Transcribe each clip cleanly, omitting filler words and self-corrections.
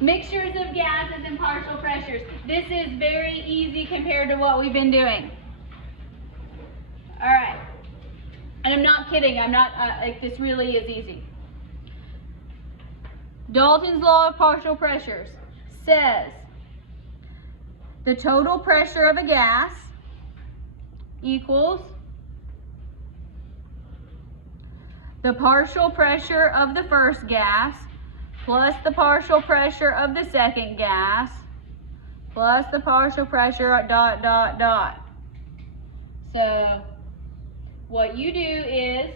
Mixtures of gases and partial pressures. This is very easy compared to what we've been doing. All right. And I'm not kidding. I'm not, like, this really is easy. Dalton's law of partial pressures says the total pressure of a gas equals the partial pressure of the first gas plus the partial pressure of the second gas plus the partial pressure dot, dot, dot. So what you do is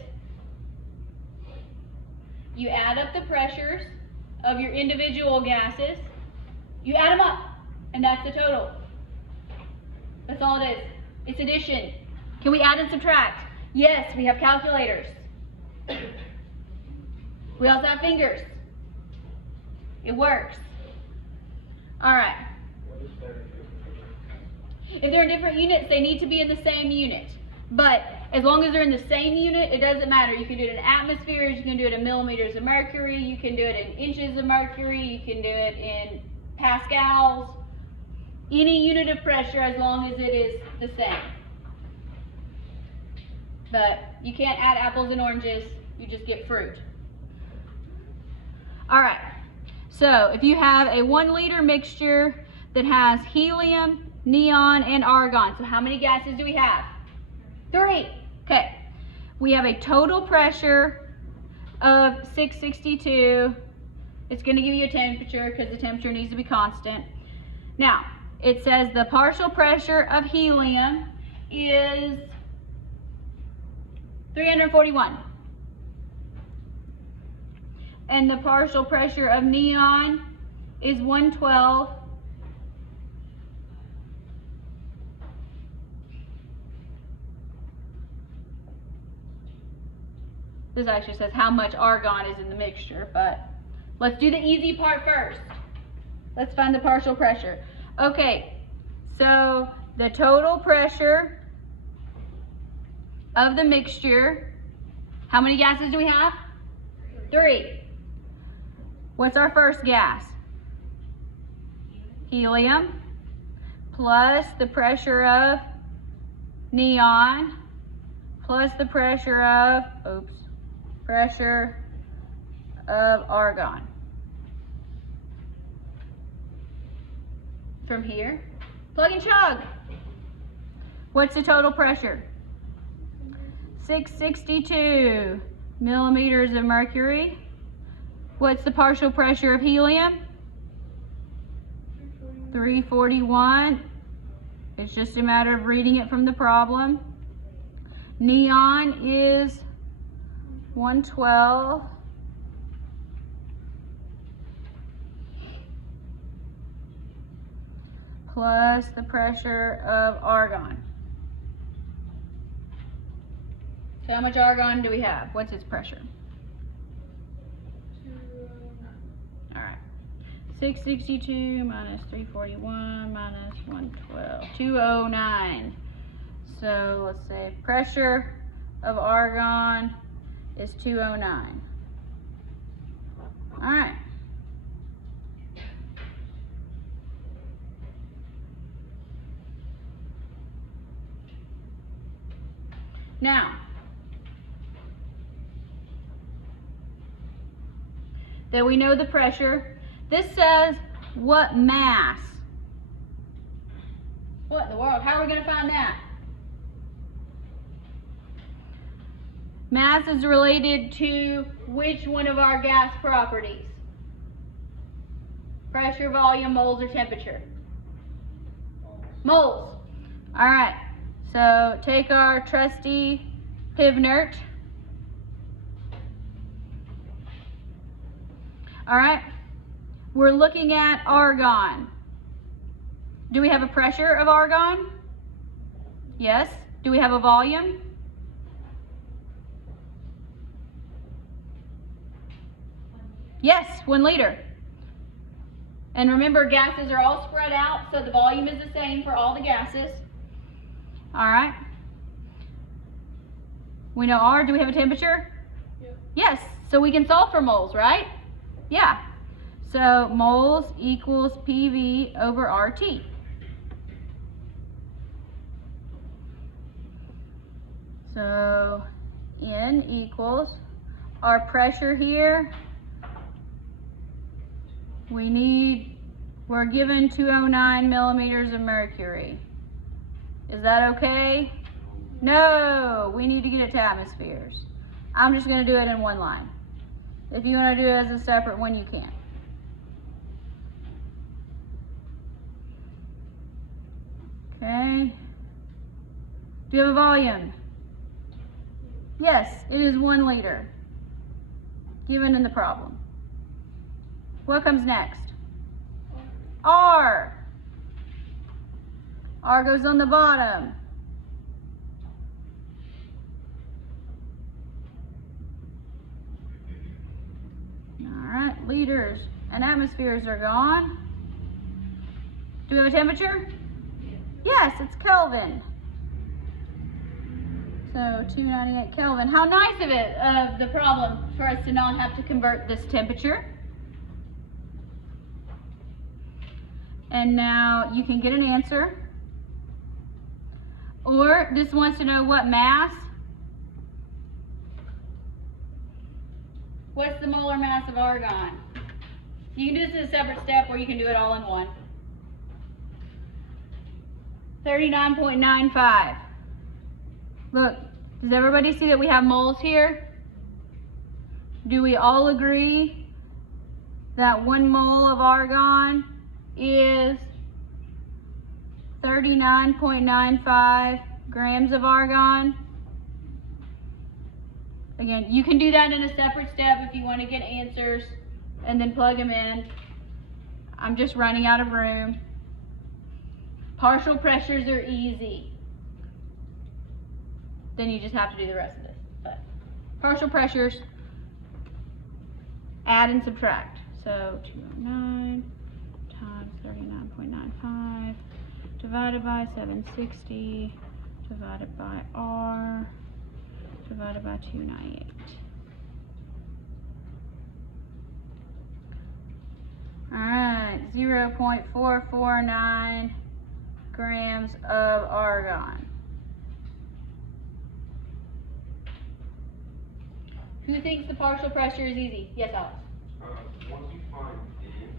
you add up the pressures of your individual gases. You add them up, and that's the total. That's all it is. It's addition. Can we add and subtract? Yes, we have calculators. We also have fingers. It works. All right. If they're in different units, they need to be in the same unit. But as long as they're in the same unit, it doesn't matter. You can do it in atmospheres, you can do it in millimeters of mercury, you can do it in inches of mercury, you can do it in pascals. Any unit of pressure as long as it is the same. But you can't add apples and oranges, you just get fruit. All right, so if you have a 1 liter mixture that has helium, neon, and argon, so how many gases do we have? 3. Okay, we have a total pressure of 662. It's going to give you a temperature because the temperature needs to be constant. Now, it says the partial pressure of helium is 341. And the partial pressure of neon is 112. This actually says how much argon is in the mixture, but let's do the easy part first. Let's find the partial pressure. Okay, so the total pressure of the mixture, how many gases do we have? 3. What's our first gas? Helium plus the pressure of neon plus the pressure of, argon. From here, plug and chug. What's the total pressure? 662 millimeters of mercury. What's the partial pressure of helium? 341. It's just a matter of reading it from the problem. Neon is 112. Plus the pressure of argon. So how much argon do we have? What's its pressure? All right. 662 minus 341 minus 112. 209. So let's say pressure of argon is 209. All right. Now, that we know the pressure, this says what mass? What in the world? How are we going to find that? Mass is related to which one of our gas properties? Pressure, volume, moles, or temperature? Moles. All right. So take our trusty Pivnert. All right. We're looking at argon. Do we have a pressure of argon? Yes. Do we have a volume? Yes, 1 liter. And remember, gases are all spread out, so the volume is the same for all the gases. All right. We know R. Do we have a temperature? Yeah. Yes. So we can solve for moles, right? Yeah. So moles equals PV over RT. So N equals our pressure here. We're given 209 millimeters of mercury. Is that okay? No, we need to get it to atmospheres. I'm just going to do it in one line. If you want to do it as a separate one, you can. Okay. Do you have a volume? Yes, it is 1 liter, given in the problem. What comes next? R. R goes on the bottom. Alright, liters and atmospheres are gone. Do we have a temperature? Yes, it's Kelvin. So 298 Kelvin. How nice of the problem for us to not have to convert this temperature. And now you can get an answer. Or this wants to know what mass. What's the molar mass of argon? You can do this in a separate step or you can do it all in one. 39.95. Look, does everybody see that we have moles here? Do we all agree that 1 mole of argon is 39.95 grams of argon? Again, you can do that in a separate step if you want to get answers and then plug them in. I'm just running out of room. Partial pressures are easy. Then you just have to do the rest of this. But partial pressures, add and subtract. So 209 times 39.95 divided by 760 divided by R divided by 298. All right, 0.449 grams of argon. Who thinks the partial pressure is easy? Yes, Alex. Once you find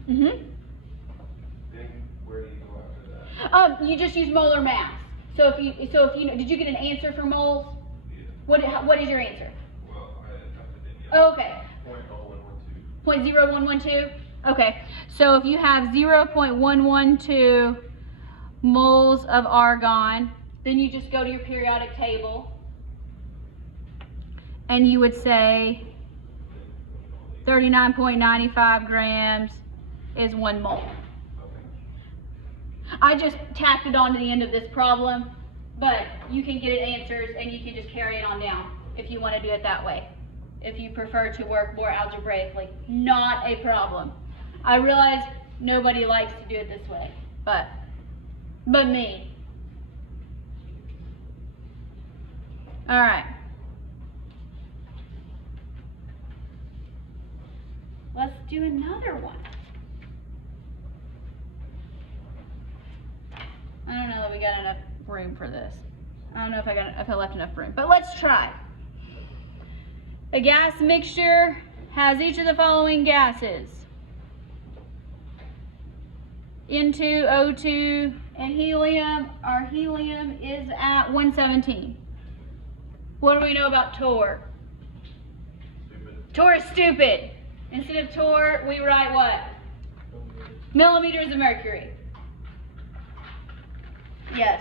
N, then where do you go after that? You just use molar mass. So if you know, did you get an answer for moles? Yeah. What is your answer? Well, I have to think. Oh, okay. 0.0112. 0.0112? Okay. So if you have 0.112 moles of argon, then you just go to your periodic table and you would say 39.95 grams is 1 mole. I just tacked it on to the end of this problem, but you can get it answers and you can just carry it on down if you want to do it that way. If you prefer to work more algebraically, not a problem. I realize nobody likes to do it this way, but me. All right. Let's do another one. I don't know that we got enough room for this. I don't know if I left enough room, but let's try. A gas mixture has each of the following gases: N2, O2, and helium. Our helium is at 117. What do we know about torr? Stupid. Torr is stupid. Instead of torr, we write what? Millimeters of mercury. Yes.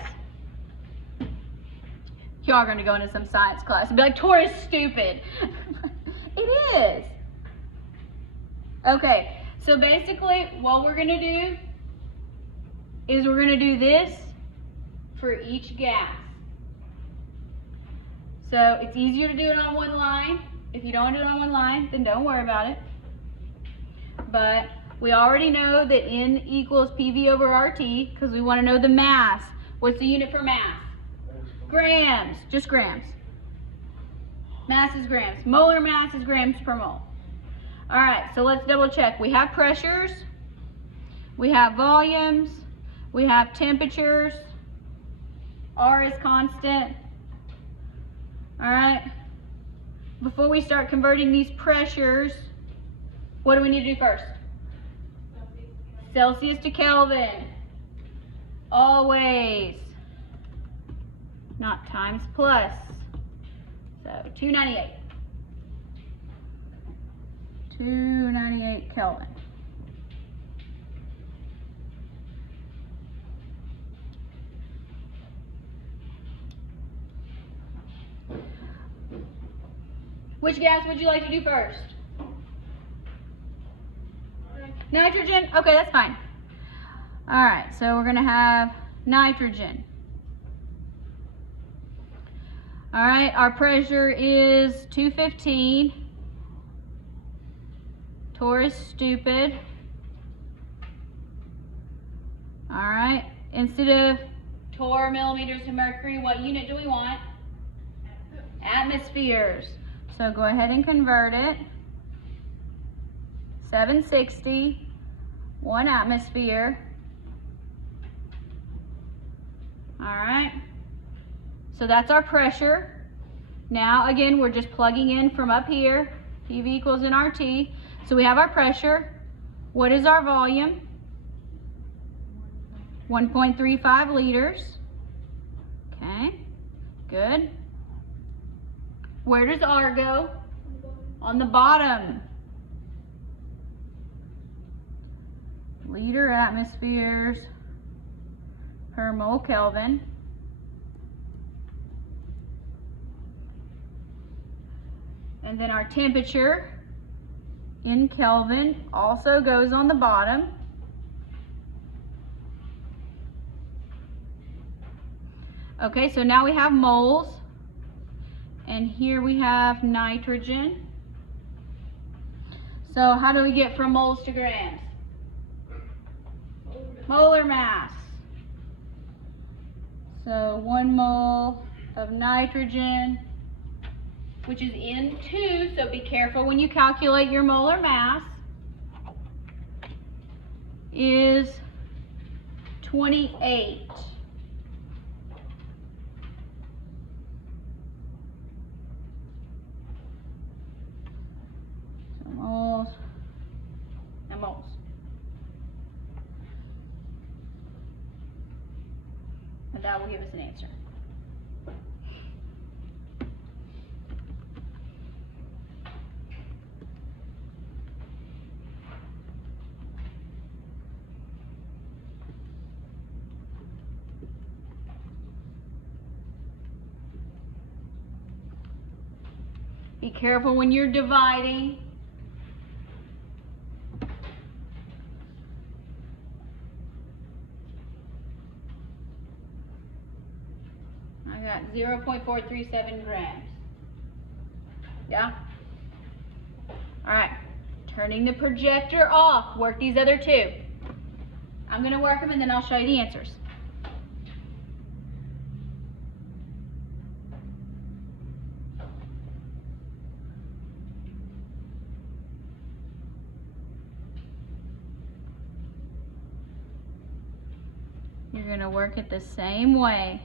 You are going to go into some science class and be like, torr is stupid. It is. Okay, so basically what we're going to do is we're going to do this for each gas. So it's easier to do it on one line. If you don't want to do it on one line, then don't worry about it. But we already know that N equals PV over RT because we want to know the mass. What's the unit for mass? Grams, just grams. Mass is grams. Molar mass is grams per mole. All right, so let's double check. We have pressures, we have volumes, we have temperatures. R is constant. All right. Before we start converting these pressures, what do we need to do first? Celsius to Kelvin. Always. Not times plus. So 298. 298 Kelvin. Which gas would you like to do first? Nitrogen? Okay, that's fine. All right, so we're gonna have nitrogen. All right, our pressure is 215. Torr is stupid. All right, instead of torr millimeters of mercury, what unit do we want? Atmospheres. So go ahead and convert it. 760, 1 atmosphere. All right, so that's our pressure. Now again, we're just plugging in from up here, PV equals nRT. So we have our pressure. What is our volume? 1.35 liters. Okay, good. Where does R go? On the bottom. Liter atmospheres per mole Kelvin. And then our temperature in Kelvin also goes on the bottom. Okay, so now we have moles. And here we have nitrogen. So how do we get from moles to grams? Molar mass. So 1 mole of nitrogen, which is N2, so be careful when you calculate your molar mass, is 28. Moles and moles. And that will give us an answer. Be careful when you're dividing. I got 0.437 grams. Yeah? All right, turning the projector off. Work these other two. I'm gonna work them and then I'll show you the answers. You're gonna work it the same way.